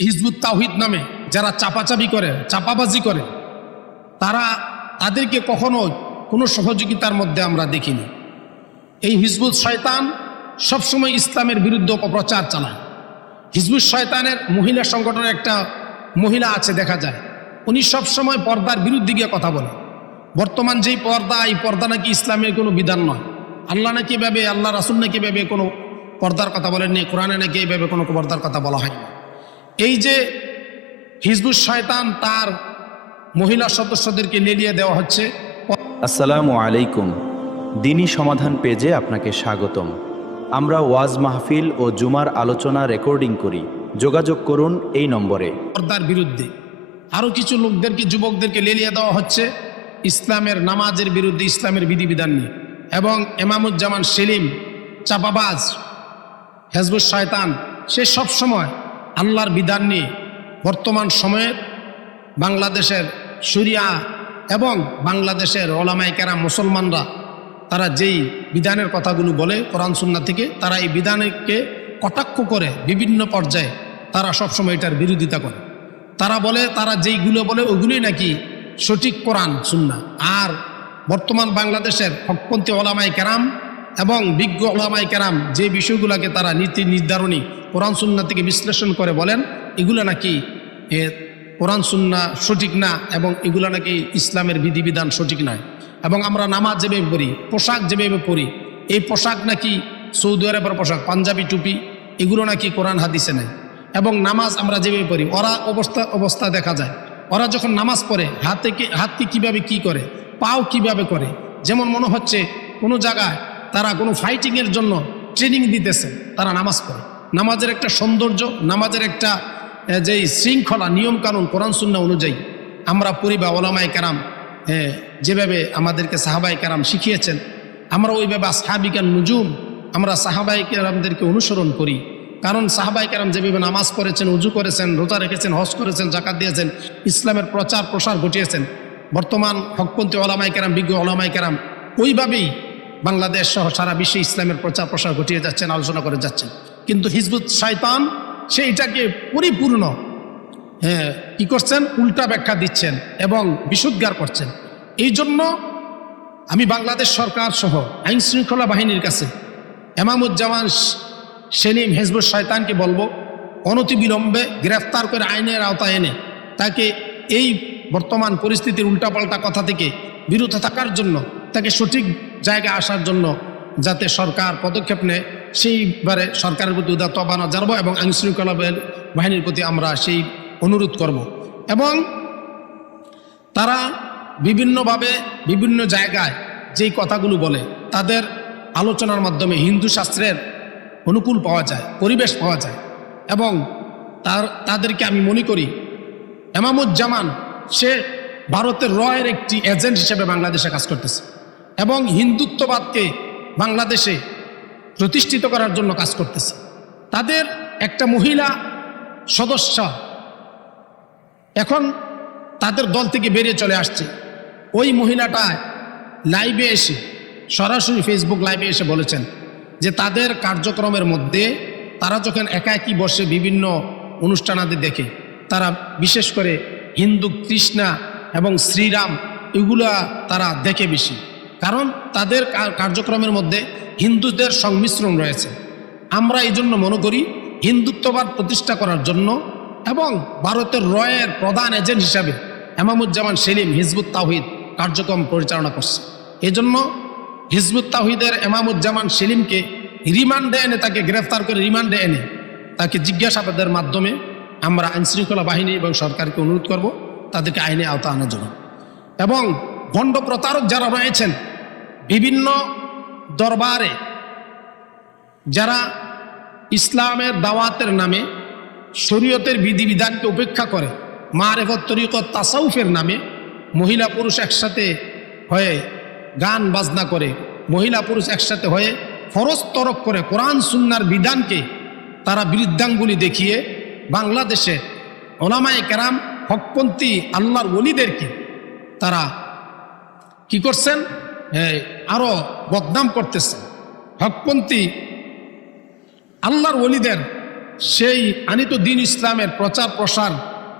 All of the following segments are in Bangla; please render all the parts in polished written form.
হিজবুত তাওহীদ নামে যারা চাপাচাপি করে, চাপাবাজি করে, তাদেরকে কখনো কোনো সহযোগিতার মধ্যে আমরা দেখিনি। এই হিজবুত শয়তান সবসময় ইসলামের বিরুদ্ধে অপপ্রচার চালায়। হিজবুত শয়তানের মহিলা সংগঠনের একটা মহিলা আছে, দেখা যায় উনি সবসময় পর্দার বিরুদ্ধে গিয়ে কথা বলে। বর্তমান যেই পর্দা, এই পর্দা নাকি ইসলামের কোনো বিধান নয়। আল্লাহ নাকি এভাবে, আল্লাহ রাসূল নাকি এভাবে কোনো পর্দার কথা বলেননি, কোরআনে নাকি এইভাবে কোনো পর্দার কথা বলা হয়নি। এই যে হিজবুত শয়তান তার মহিলা সদস্যদেরকে লেলিয়ে দেওয়া হচ্ছে। আসসালামু আলাইকুম, দিনী সমাধান পেজে আপনাকে স্বাগতম। আমরা ওয়াজ মাহফিল ও জুমার আলোচনা রেকর্ডিং করি। যোগাযোগ করুন এই নম্বরে। পর্দার বিরুদ্ধে আরও কিছু লোকদেরকে, যুবকদেরকে লেলিয়ে দেওয়া হচ্ছে ইসলামের নামাজের বিরুদ্ধে, ইসলামের বিধিবিধান নিয়ে। এবং এমামুজ্জামান সেলিম চাপাবাজ হিজবুত শয়তান, সে সবসময় আল্লাহর বিধান নিয়ে বর্তমান সময়ের বাংলাদেশের শরিয়া এবং বাংলাদেশের ওলামায়ে কেরাম মুসলমানরা তারা যেই বিধানের কথাগুলো বলে কোরআন সুন্নাহ থেকে, তারা এই বিধানকে কটাক্ষ করে বিভিন্ন পর্যায়ে তারা সবসময় এটার বিরোধিতা করে। তারা বলে, তারা যেইগুলো বলে ওইগুলোই নাকি সঠিক কোরআন সুন্নাহ। আর বর্তমান বাংলাদেশের হকপন্থী ওলামায়ে কেরাম এবং বিজ্ঞ ওলামায়ে কেরাম যে বিষয়গুলোকে তারা নীতি নির্ধারণী কোরআন সুন্নাহ থেকে বিশ্লেষণ করে বলেন, এগুলো নাকি কোরআন সুন্নাহ সঠিক না এবং এগুলো নাকি ইসলামের বিধিবিধান সঠিক নয়। এবং আমরা নামাজ যেভাবে পড়ি, পোশাক যেভাবে পড়ি, এই পোশাক নাকি সৌদি আরবের পোশাক, পাঞ্জাবি টুপি, এগুলো নাকি কোরআন হাদিসে নেই। এবং নামাজ আমরা যেভাবে পড়ি, ওরা অবস্থা দেখা যায়, ওরা যখন নামাজ পড়ে হাতকে কিভাবে কি করে, পাও কিভাবে করে, যেমন মনে হচ্ছে কোনো জায়গায় তারা কোনো ফাইটিংয়ের জন্য ট্রেনিং দিতেছে, তারা নামাজ পড়ে। নামাজের একটা সৌন্দর্য, নামাজের একটা যেই শৃঙ্খলা, নিয়মকানুন কোরআন সুন্নাহ অনুযায়ী আমরা পড়ি বা ওলামায়ে কেরাম যেভাবে আমাদেরকে সাহাবায়ে কেরাম শিখিয়েছেন, আমরা ওইভাবে আসহাবিকান নুজুম, আমরা সাহাবায়ে কেরামদেরকে অনুসরণ করি। কারণ সাহাবায়ে কেরাম যেভাবে নামাজ পড়েছেন, উজু করেছেন, রোজা রেখেছেন, হজ করেছেন, যাকাত দিয়েছেন, ইসলামের প্রচার প্রসার ঘটিয়েছেন, বর্তমান হকপন্থী ওলামায়ে কেরাম, বিজ্ঞ ওলামায়ে কেরাম ওইভাবেই বাংলাদেশ সহ সারা বিশ্বে ইসলামের প্রচার প্রসার ঘটিয়ে যাচ্ছেন, আলোচনা করে যাচ্ছেন। কিন্তু হিজবুত শয়তান সে এটাকে পরিপূর্ণ কি করছেন, উল্টা ব্যাখ্যা দিচ্ছেন এবং বিশুদ্ধার করছেন। এই জন্য আমি বাংলাদেশ সরকার সহ আইন শৃঙ্খলা বাহিনীর কাছে এমামুজ্জামান সেলিম হিজবুত শয়তানকে বলবো, অনতিবিলম্বে গ্রেফতার করে আইনের আওতায় এনে তাকে এই বর্তমান পরিস্থিতির উল্টাপাল্টা কথা থেকে বিরত থাকার জন্য, তাকে সঠিক জায়গায় আসার জন্য যাতে সরকার পদক্ষেপ নেয়, সেইবারে সরকারের প্রতি উদাত্ত আহ্বান জানাবো এবং আইন শৃঙ্খলা বাহিনীর প্রতি আমরা সেই অনুরোধ করব। এবং তারা বিভিন্নভাবে বিভিন্ন জায়গায় যেই কথাগুলো বলে, তাদের আলোচনার মাধ্যমে হিন্দু শাস্ত্রের অনুকূল পাওয়া যায়, পরিবেশ পাওয়া যায়। এবং তাদেরকে আমি মনে করি এমামুজ্জামান সে ভারতের রয়ের একটি এজেন্ট হিসেবে বাংলাদেশে কাজ করতেছে এবং হিন্দুত্ববাদকে বাংলাদেশে প্রতিষ্ঠিত করার জন্য কাজ করতেছে। তাদের একটা মহিলা সদস্য এখন তাদের দল থেকে বেরিয়ে চলে আসছে। ওই মহিলাটা লাইভে এসে, সরাসরি ফেসবুক লাইভে এসে বলেছেন যে তাদের কার্যক্রমের মধ্যে তারা যখন একাকী বসে বিভিন্ন অনুষ্ঠানাদি দেখে, তারা বিশেষ করে হিন্দু কৃষ্ণা এবং শ্রীরাম এগুলা তারা দেখে বেশি, কারণ তাদের কার্যক্রমের মধ্যে হিন্দুদের সংমিশ্রণ রয়েছে। আমরা এই জন্য মনে করি হিন্দুত্ববাদ প্রতিষ্ঠা করার জন্য এবং ভারতের রয়ের প্রধান এজেন্ট হিসাবে এমামুজ্জামান সেলিম হিজবুত তাওহীদ কার্যক্রম পরিচালনা করছে। এই জন্য হিজবুত তাওহীদের এমামুজ্জামান সেলিমকে রিমান্ডে এনে, তাকে গ্রেফতার করে রিমান্ডে এনে তাকে জিজ্ঞাসাবাদের মাধ্যমে আমরা আইনশৃঙ্খলা বাহিনী এবং সরকারকে অনুরোধ করব তাদেরকে আইনে আওতা আনার জন্য। এবং ভণ্ড প্রতারক যারা রয়েছেন বিভিন্ন দরবারে, যারা ইসলামের দাওয়াতের নামে শরীয়তের বিধিবিধানকে উপেক্ষা করে মারেফত তরিকত তাসাউফের নামে মহিলা পুরুষ একসাথে হয়ে গান বাজনা করে, মহিলা পুরুষ একসাথে হয়ে ফরজ তরক করে কোরআন সুন্নাহর বিধানকে তারা বৃদ্ধাঙ্গুলি দেখিয়ে বাংলাদেশে ওলামায়ে কেরাম হকপন্থী আল্লাহর ওলিদেরকে তারা কি করছেন, আরো বদনাম করতেছেন। হকপন্থী আল্লাহর ওলিদের সেই আনিত দিন ইসলামের প্রচার প্রসার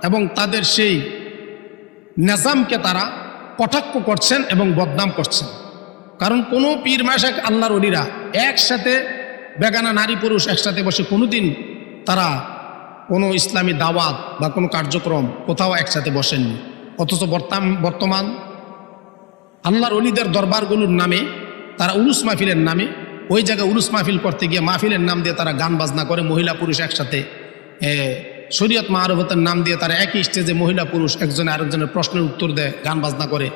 এবং তাদের সেই নিজামকে তারা কটাক্ষ করছেন এবং বদনাম করছেন। কারণ কোনো পীর মাশায়েখ আল্লাহর ওলিরা একসাথে বেগানা নারী পুরুষ একসাথে বসে কোনোদিন তারা কোনো ইসলামী দাওয়াত বা কোনো কার্যক্রম কোথাও একসাথে বসেননি। অথচ বর্তমান আল্লাহর ওলিদের দরবারগুলোর নামে তারা উরুস মাহফিলের নামে ওই জায়গায় উরুস মাহফিল করতে গিয়ে মাহফিলের নাম দিয়ে তারা গান বাজনা করে, মহিলা পুরুষ একসাথে শরীয়ত মারফতের নাম দিয়ে তারা একই স্টেজে মহিলা পুরুষ একজনে আরেকজনের প্রশ্নের উত্তর দেয়, গান বাজনা করে।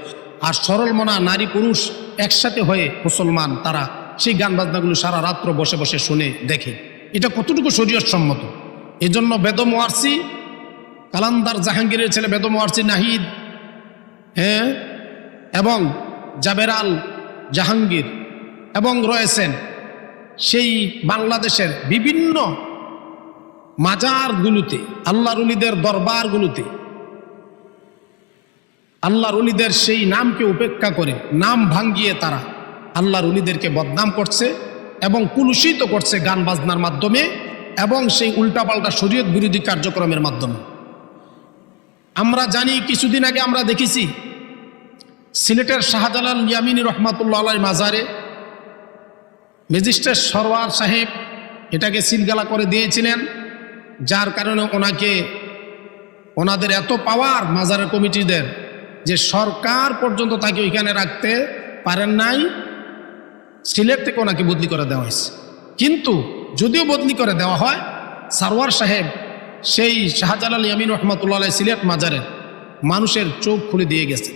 আর সরল মনা নারী পুরুষ একসাথে হয়ে মুসলমান তারা সেই গান বাজনাগুলো সারা রাত্র বসে বসে শুনে দেখে। এটা কতটুকু শরীয়ত সম্মত? এই জন্য বেদম ওয়ারসি, কালান্দার জাহাঙ্গীরের ছেলে বেদম ওয়ারসি নাহিদ, এবং জাবেরাল জাহাঙ্গীর এবং রয়েছেন সেই বাংলাদেশের বিভিন্ন মাজারগুলোতে, আল্লাহর ওলিদের দরবারগুলোতে আল্লাহর ওলিদের সেই নামকে উপেক্ষা করে নাম ভাঙ্গিয়ে তারা আল্লাহর ওলিদেরকে বদনাম করছে এবং কুলুষিত করছে গান বাজনার মাধ্যমে এবং সেই উল্টাপাল্টা শরীয়ত বিরোধী কার্যক্রমের মাধ্যমে। আমরা জানি কিছুদিন আগে আমরা দেখেছি সিলেটের শাহজালাল ইয়ামিনী রহমাতুল্লাহ আলাইহির মাজারে ম্যাজিস্ট্রেট সরওয়ার সাহেব এটাকে সিলগালা করে দিয়েছিলেন, যার কারণে ওনাদের এত পাওয়ার মাজারের কমিটিদের যে সরকার পর্যন্ত তাকে ওইখানে রাখতে পারেন নাই, সিলেট থেকে ওনাকে বদলি করে দেওয়া হয়েছে। কিন্তু যদিও বদলি করে দেওয়া হয়, সারওয়ার সাহেব সেই শাহজালাল ইয়ামিন রহমাতুল্লাহ আলাইহি সিলেট মাজারের মানুষের চোখ খুলে দিয়ে গেছেন।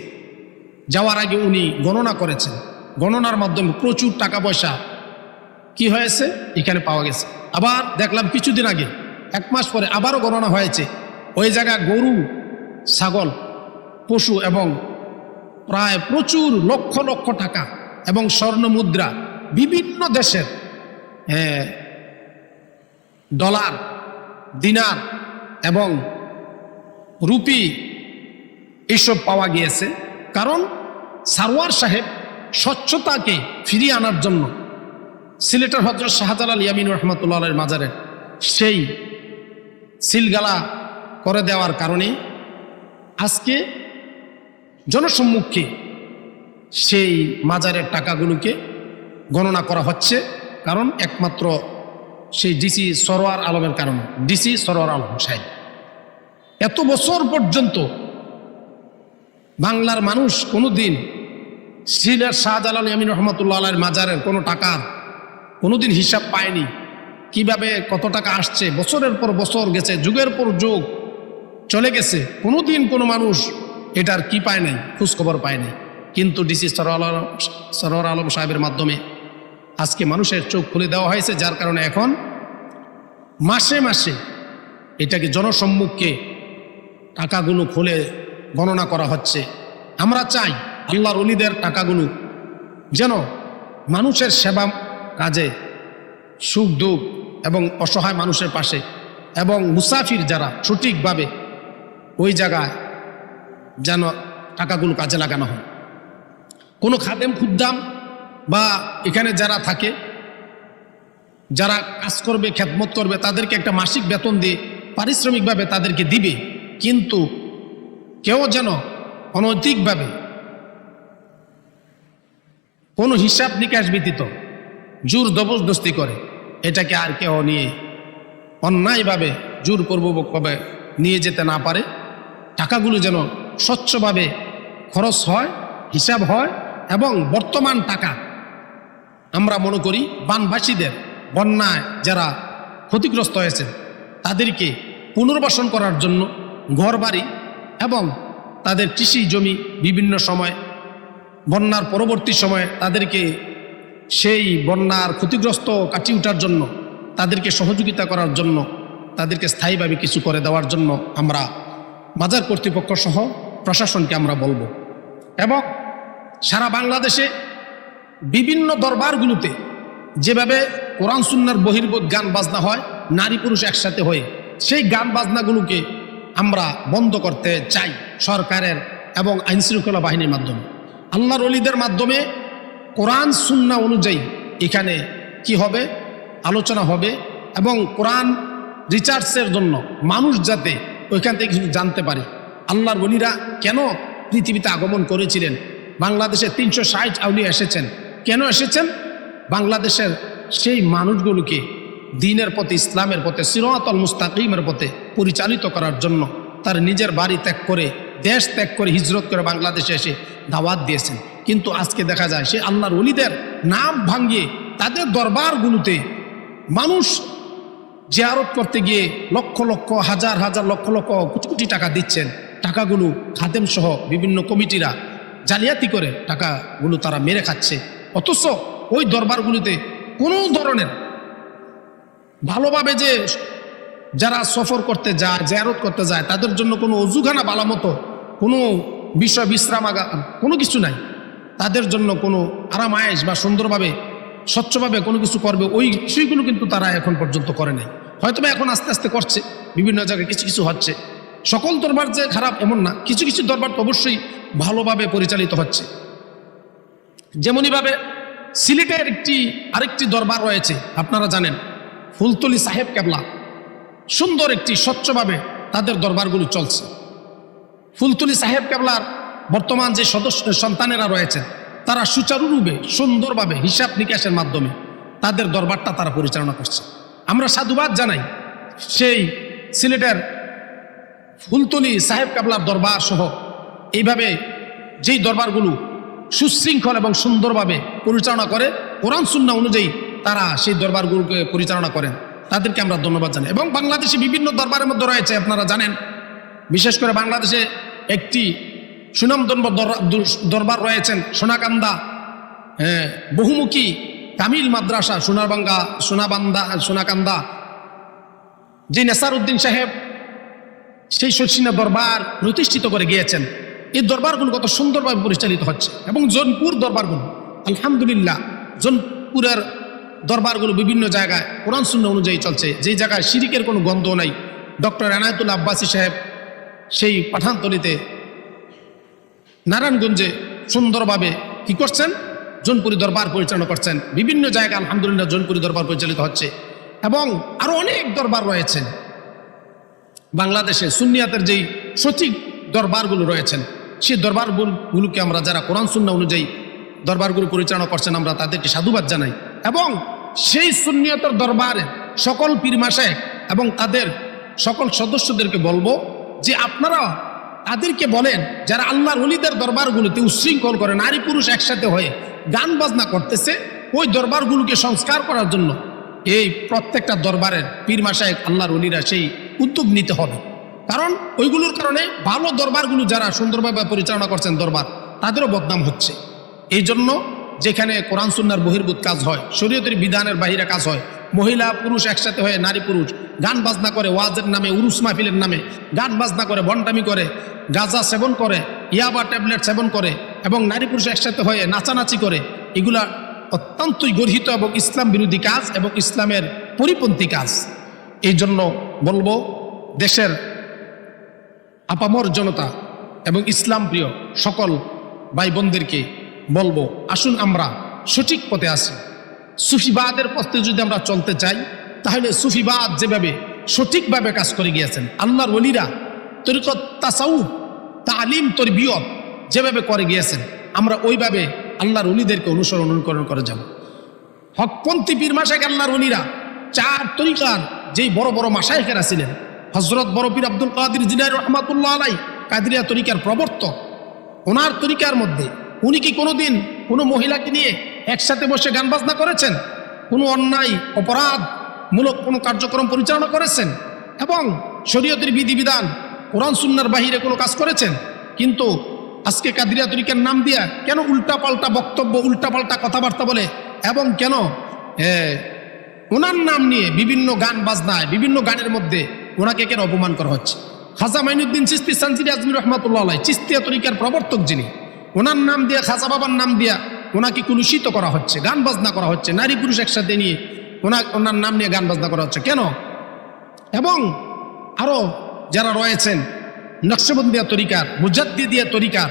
যাওয়ার আগে উনি গণনা করেছেন, গণনার মাধ্যমে প্রচুর টাকা পয়সা কি হয়েছে এখানে পাওয়া গেছে। আবার দেখলাম কিছুদিন আগে, 1 মাস পরে আবারও গণনা হয়েছে, ওই জায়গায় গরু ছাগল পশু এবং প্রায় প্রচুর লক্ষ লক্ষ টাকা এবং স্বর্ণ মুদ্রা, বিভিন্ন দেশের ডলার, দিনার এবং রুপি এইসব পাওয়া গিয়েছে। কারণ সারওয়ার সাহেব স্বচ্ছতাকে ফিরিয়ে আনার জন্য সিলেটের হযরত শাহজালাল ইয়ামিন রহমাতুল্লাহ আলাইহির মাজারে সেই সিলগালা করে দেওয়ার কারণে আজকে জনসম্মুখে সেই মাজারের টাকাগুলোকে গণনা করা হচ্ছে। কারণ একমাত্র সেই ডিসি সরওয়ার আলমের কারণে, ডিসি সরওয়ার আলম সাহেব এত বছর পর্যন্ত বাংলার মানুষ কোনোদিন সিলেট শাহজালাল ইয়ামিন রহমাতুল্লাহ আলাইহির মাজারের কোনো টাকার কোনোদিন হিসাব পায়নি। কিভাবে কত টাকা আসছে, বছরের পর বছর গেছে, যুগের পর যুগ চলে গেছে, কোনোদিন কোনো মানুষ এটার কি পায় নাই, খোঁজখবর পায় নাই। কিন্তু ডিসি সরওয়ার আলম সাহেবের মাধ্যমে আজকে মানুষের চোখ খুলে দেওয়া হয়েছে, যার কারণে এখন মাসে মাসে এটাকে জনসম্মুখে টাকাগুলো খুলে গণনা করা হচ্ছে। আমরা চাই আল্লাহর ওলিদের টাকাগুলো যেন মানুষের সেবা কাজে, সুখ দুঃখ এবং অসহায় মানুষের পাশে এবং মুসাফির যারা সঠিকভাবে ওই জায়গায় যেন টাকাগুলো কাজে লাগানো হয়। কোনো খাদেম খুদ্দাম বা এখানে যারা থাকে, যারা কাজ করবে, খেদমত করবে, তাদেরকে একটা মাসিক বেতন দিয়ে পারিশ্রমিকভাবে তাদেরকে দিবে, কিন্তু কেউ যেন অনৈতিকভাবে কোনো হিসাব নিকাশ ব্যতীত জোর জবরদস্তি করে এটাকে আর কেউ নিয়ে অন্যায়ভাবে জোরপূর্বকভাবে নিয়ে যেতে না পারে। টাকাগুলো যেন স্বচ্ছভাবে খরচ হয়, হিসাব হয় এবং বর্তমান টাকা আমরা মনে করি বানবাসীদের, বন্যায় যারা ক্ষতিগ্রস্ত হয়েছেন তাদেরকে পুনর্বাসন করার জন্য ঘরবাড়ি এবং তাদের কৃষি জমি বিভিন্ন সময় বন্যার পরবর্তী সময়ে তাদেরকে সেই বন্যার ক্ষতিগ্রস্ত কাটিয়ে ওঠার জন্য, তাদেরকে সহযোগিতা করার জন্য, তাদেরকে স্থায়ীভাবে কিছু করে দেওয়ার জন্য আমরা মাজার কর্তৃপক্ষ সহ প্রশাসনকে আমরা বলবো। এবং সারা বাংলাদেশে বিভিন্ন দরবারগুলোতে যেভাবে কোরআন সুন্নাহর বহির্ভূত গান বাজনা হয়, নারী পুরুষ একসাথে হয়ে, সেই গান বাজনাগুলোকে আমরা বন্ধ করতে চাই সরকারের এবং আইনশৃঙ্খলা বাহিনীর মাধ্যমে। আল্লাহর ওলিদের মাধ্যমে কোরআন সুন্নাহ অনুযায়ী এখানে কি হবে, আলোচনা হবে এবং কোরআন রিসার্চের জন্য, মানুষ যাতে ওইখান থেকে কিছু জানতে পারে আল্লাহর ওলিরা কেন পৃথিবীতে আগমন করেছিলেন। বাংলাদেশে 360 আউলিয়া এসেছেন। কেন এসেছেন? বাংলাদেশের সেই মানুষগুলোকে দ্বীনের পথে, ইসলামের পথে, সিরাতাল মুস্তাকিমের পথে পরিচালিত করার জন্য তার নিজের বাড়ি ত্যাগ করে, দেশ ত্যাগ করে, হিজরত করে বাংলাদেশে এসে দাওয়াত দিয়েছেন। কিন্তু আজকে দেখা যায় সে আল্লাহর ওলিদের নাম ভাঙিয়ে তাদের দরবারগুলোতে মানুষ জিয়ারত করতে গিয়ে লক্ষ লক্ষ, হাজার হাজার, লক্ষ লক্ষ, কোটি কোটি টাকা দিচ্ছেন। টাকাগুলো খাদেম সহ বিভিন্ন কমিটিরা জালিয়াতি করে টাকাগুলো তারা মেরে খাচ্ছে। অথচ ওই দরবারগুলিতে কোনো ধরনের ভালোভাবে যে যারা সফর করতে যায়, জিয়ারত করতে যায়, তাদের জন্য কোনো অজুখানা বালা মতো কোনো বিষয়, বিশ্রামাগা, কোনো কিছু নাই। তাদের জন্য কোনো আরাম আয়েশ বা সুন্দরভাবে, স্বচ্ছভাবে কোনো কিছু করবে, ওই বিষয়গুলো কিন্তু তারা এখন পর্যন্ত করে নাই। হয়তো বা এখন আস্তে আস্তে করছে, বিভিন্ন জায়গায় কিছু কিছু হচ্ছে। সকল দরবার যে খারাপ এমন না, কিছু কিছু দরবার তো অবশ্যই ভালোভাবে পরিচালিত হচ্ছে। যেমনইভাবে সিলেটের আরেকটি দরবার রয়েছে, আপনারা জানেন, ফুলতলি সাহেব কেবলা। সুন্দর একটি স্বচ্ছভাবে তাদের দরবারগুলো চলছে। ফুলতলি সাহেব কেবলার বর্তমান যে সন্তানেরা রয়েছেন, তারা সুচারুরূপে সুন্দরভাবে হিসাব নিকাশের মাধ্যমে তাদের দরবারটা তারা পরিচালনা করছে। আমরা সাধুবাদ জানাই সেই সিলেটের ফুলতলি সাহেব কেবলার দরবার সহ এইভাবে যেই দরবারগুলো সুশৃঙ্খল এবং সুন্দরভাবে পরিচালনা করে, কোরআন সুন্নাহ অনুযায়ী তারা সেই দরবারগুলোকে পরিচালনা করেন, তাদেরকে আমরা ধন্যবাদ জানাই। এবং বাংলাদেশে বিভিন্ন দরবারের মধ্যে রয়েছে, আপনারা জানেন, বিশেষ করে বাংলাদেশে একটি সুনামধন্য দরবার রয়েছেন সোনাকান্দা বহুমুখী কামিল মাদ্রাসা সোনাকান্দা, যে নেসারউদ্দিন সাহেব সেই শর্ষিনা দরবার প্রতিষ্ঠিত করে গিয়েছেন। এই দরবারগুলো কত সুন্দরভাবে পরিচালিত হচ্ছে। এবং জোনপুর দরবারগুলো, আলহামদুলিল্লাহ, জোনপুরের দরবারগুলো বিভিন্ন জায়গায় কোরআন সুন্নাহ অনুযায়ী চলছে। যেই জায়গায় শিরিকের কোনো গন্ধ নাই, ডক্টর এনায়েতুল্লাহ আব্বাসী সাহেব সেই পাঠানতলিতে নারায়ণগঞ্জে সুন্দরভাবে কি করছেন, জোনপুরি দরবার পরিচালনা করছেন। বিভিন্ন জায়গায় আলহামদুলিল্লাহ জোনপুরি দরবার পরিচালিত হচ্ছে। এবং আরো অনেক দরবার রয়েছেন বাংলাদেশে। সুন্নিয়াতের যেই সঠিক দরবারগুলো রয়েছেন, সেই দরবারগুলোকে আমরা, যারা কোরআন সুন্নাহ অনুযায়ী দরবারগুলো পরিচালনা করছেন, আমরা তাদেরকে সাধুবাদ জানাই। এবং সেই সুন্নিয়তের দরবারে সকল পীর মাশায়েখ এবং তাদের সকল সদস্যদেরকে বলবো যে আপনারা তাদেরকে বলেন, যারা আল্লাহর ওলিদের দরবারগুলোতে উচ্ছৃঙ্খল করে নারী পুরুষ একসাথে হয়ে গান বাজনা করতেছে, ওই দরবারগুলোকে সংস্কার করার জন্য এই প্রত্যেকটা দরবারের পীর মাশায়েখ, আল্লাহর ওলিরা সেই উদ্যোগ নিতে হবে। কারণ ওইগুলোর কারণে ভালো দরবারগুলো যারা সুন্দরভাবে পরিচালনা করছেন দরবার, তাদেরও বদনাম হচ্ছে। এই জন্য যেখানে কোরআন সুন্নাহর বহির্ভূত কাজ হয়, শরীয়তের বিধানের বাহিরে কাজ হয়, মহিলা পুরুষ একসাথে হয়ে নারী পুরুষ গান বাজনা করে, ওয়াজের নামে, উরুস মাহফিলের নামে গান বাজনা করে, ভণ্ডামি করে, গাঁজা সেবন করে, ইয়াবা ট্যাবলেট সেবন করে এবং নারী পুরুষ একসাথে হয়ে নাচানাচি করে, এগুলা অত্যন্তই গর্হিত এবং ইসলাম বিরোধী কাজ এবং ইসলামের পরিপন্থী কাজ। এই জন্য বলবো দেশের আপামর জনতা এবং ইসলাম প্রিয় সকল ভাই বোনদেরকে বলবো, আসুন আমরা সঠিক পথে আসি। সুফিবাদের পথে যদি আমরা চলতে চাই, তাহলে সুফিবাদ যেভাবে সঠিকভাবে কাজ করে গিয়েছেন, আল্লাহর ওলিরা তরিকত তাসাউফ, তালিম, তরবিয়ত যেভাবে করে গিয়েছেন, আমরা ওইভাবে আল্লাহর ওলিদেরকে অনুকরণ করে যাব। হকপন্থী পীর মাশায়েখ আল্লাহর ওলিরা 4 তরিকার যেই বড় বড় মাশায়েখেরা ছিলেন, হযরত বড় পীর আব্দুল কাদের জিলানী রাহমাতুল্লাহ আলাইহি কাদেরিয়া তরিকার প্রবর্তক, ওনার তরিকার মধ্যে উনি কি কোনোদিন কোনো মহিলাকে নিয়ে একসাথে বসে গান বাজনা করেছেন? কোনো অন্যায় অপরাধমূলক কোনো কার্যক্রম পরিচালনা করেছেন? এবং শরীয়তের বিধিবিধান, কোরআন সুন্নাহর বাহিরে কোনো কাজ করেছেন? কিন্তু আজকে কাদেরিয়া তরিকার নাম দিয়া কেন উল্টাপাল্টা বক্তব্য, উল্টাপাল্টা কথাবার্তা বলে, এবং কেন ওনার নাম নিয়ে বিভিন্ন গান বাজনায়, বিভিন্ন গানের মধ্যে ওনাকে কেন অপমান করা হচ্ছে? খাজা মাইনুদ্দিন চিশতি সানসিরি আজমি রহমাতুল্লাহ আলাইহি, চিশতিয়া তরিকার প্রবর্তক যিনি, ওনার নাম দিয়া, খাজা বাবার নাম দিয়া ওনাকে কুলুষিত করা হচ্ছে, গান বাজনা করা হচ্ছে, নারী পুরুষ একসাথে নিয়ে ওনার নাম নিয়ে গান বাজনা করা হচ্ছে কেন? এবং আরো যারা রয়েছেন নকশবন্দিয়া তরিকার, মুজাদ্দিদিয়া তরিকার,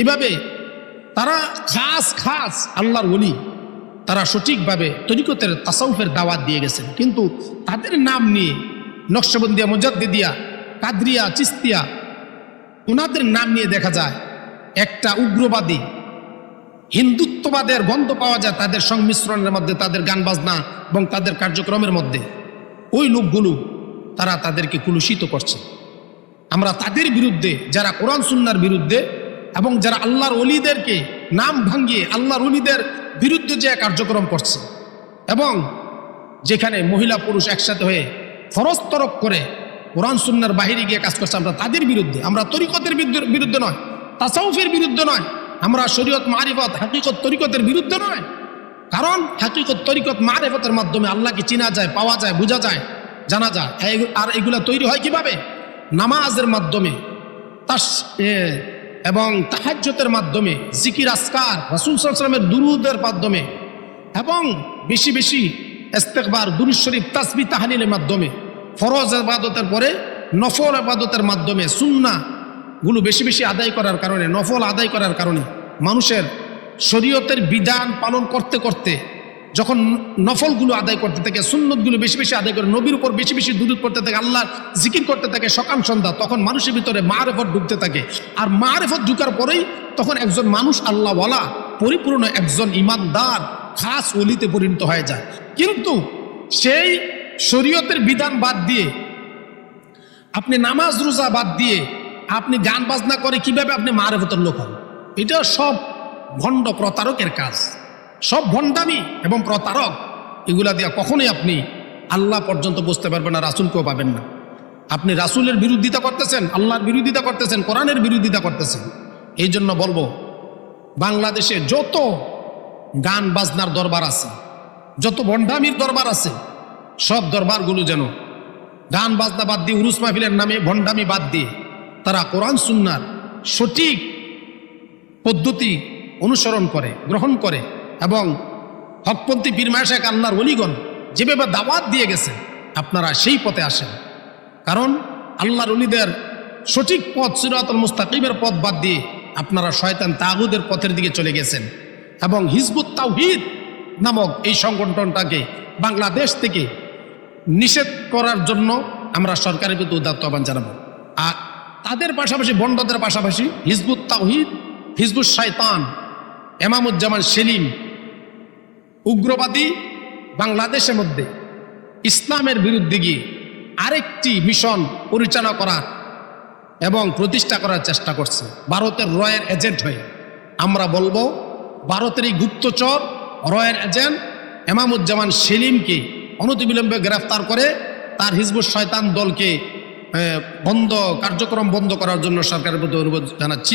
এভাবে তারা খাস আল্লাহর ওলি, তারা সঠিকভাবে তরিকতের তাসাউফের দাওয়াত দিয়ে গেছেন। কিন্তু তাদের নাম নিয়ে নকশবন্দিয়া, মুজাদ্দিদিয়া, কাদরিয়া, চিস্তিয়া, ওনাদের নাম নিয়ে দেখা যায় একটা উগ্রবাদী হিন্দুত্ববাদের গন্ধ পাওয়া যায় তাদের সংমিশ্রণের মধ্যে, তাদের গান বাজনা এবং তাদের কার্যক্রমের মধ্যে। ওই লোকগুলো তারা তাদেরকে কুলুষিত করছে। আমরা তাদের বিরুদ্ধে, যারা কোরআন সুন্নাহর বিরুদ্ধে এবং যারা আল্লাহর ওলিদেরকে নাম ভাঙিয়ে আল্লাহর ওলিদের বিরুদ্ধে যে কার্যক্রম করছে এবং যেখানে মহিলা পুরুষ একসাথে হয়ে ফরজ তরক করে কোরআন সুন্নাহর বাহিরে গিয়ে কাজ করছে, আমরা তাদের বিরুদ্ধে। আমরা তরিকতের বিরুদ্ধে নয়, তাসাউফের বিরুদ্ধে নয়, আমরা শরীয়ত মারিফত হাকিকত তরিকতের বিরুদ্ধে নয়। কারণ হাকিকত তরিকত মারিফতের মাধ্যমে আল্লাহকে চিনা যায়, পাওয়া যায়, বোঝা যায়, জানা যায়। আর এগুলা তৈরি হয় কিভাবে? নামাজের মাধ্যমে, এবং তাহাজ্জুদের মাধ্যমে, জিকির আসকার, রাসূল সাল্লাল্লাহু আলাইহি ওয়াসাল্লামের দুরূদের মাধ্যমে, এবং বেশি বেশি ইস্তেগফার, দুরূদ শরীফ, তাসবিহ, তাহলিলের মাধ্যমে, ফরজ ইবাদতের পরে নফল ইবাদতের মাধ্যমে, সুন্নাহ গুলো বেশি বেশি আদায় করার কারণে, নফল আদায় করার কারণে মানুষের শরীয়তের বিধান পালন করতে করতে যখন নফলগুলো আদায় করতে থাকে, সুন্নতগুলো বেশি বেশি আদায় করে, নবীর উপর বেশি বেশি দুরূদ পড়তে থাকে, আল্লাহর জিকির করতে থাকে সকাল সন্ধ্যা, তখন মানুষের ভিতরে মারিফত ঢুকতে থাকে। আর মারিফত ঢুকার পরেই তখন একজন মানুষ আল্লাহওয়ালা, পরিপূর্ণ একজন ইমানদার, খাস ওলিতে পরিণত হয়ে যায়। কিন্তু সেই শরীয়তের বিধান বাদ দিয়ে, আপনি নামাজ রোজা বাদ দিয়ে আপনি গান বাজনা করে কিভাবে আপনি মারিফতের লোক হন? এটা সব ভণ্ড প্রতারকের কাজ, সব ভণ্ডামি এবং প্রতারক। এগুলা দিয়ে কখনোই আপনি আল্লাহ পর্যন্ত বুঝতে পারবেন না, রাসূলকেও পাবেন না। আপনি রাসূলের বিরোধিতা করতেছেন, আল্লাহর বিরোধিতা করতেছেন, কোরআনের বিরোধিতা করতেছেন। এই জন্য বলবো, বাংলাদেশে যত গান বাজনার দরবার আছে, যত ভণ্ডামির দরবার আছে, সব দরবারগুলো যেন গান বাজনা বাদ দিয়ে, উরুস মাহফিলের নামে ভণ্ডামি বাদ দিয়ে তারা কোরআন সুন্নাহর সঠিক পদ্ধতি অনুসরণ করে, গ্রহণ করে, এবং হকপন্থী পীর মাশায়েখ আল্লাহর ওলিগণ যেভাবে দাওয়াত দিয়ে গেছে আপনারা সেই পথে আসেন। কারণ আল্লাহর ওলিদের সঠিক পথ, সিরাতুল মুস্তাকিমের পথ বাদ দিয়ে আপনারা শয়তান তাগুদের পথের দিকে চলে গেছেন। এবং হিজবুত তাওহীদ নামক এই সংগঠনটাকে বাংলাদেশ থেকে নিষেধ করার জন্য আমরা সরকারের প্রতি উদাত্ত আহ্বান জানাবো। আর তাদের পাশাপাশি, বন্ডদের পাশাপাশি হিজবুত তাওহীদ, হিজবুত শয়তান, এমামুজ্জামান সেলিম উগ্রবাদী বাংলাদেশের মধ্যে ইসলামের বিরুদ্ধে গিয়ে আরেকটি মিশন পরিচালনা করার এবং প্রতিষ্ঠা করার চেষ্টা করছে ভারতের রয়ের এজেন্ট হয়ে। আমরা বলবো, ভারতের এই গুপ্তচর রয়ের এজেন্ট এমামুজ্জামান সেলিমকে অনতিবিলম্বে গ্রেফতার করে তার হিজবুত শয়তান দলকে কার্যক্রম বন্ধ করার জন্য সরকারের প্রতি অনুরোধ জানাচ্ছি।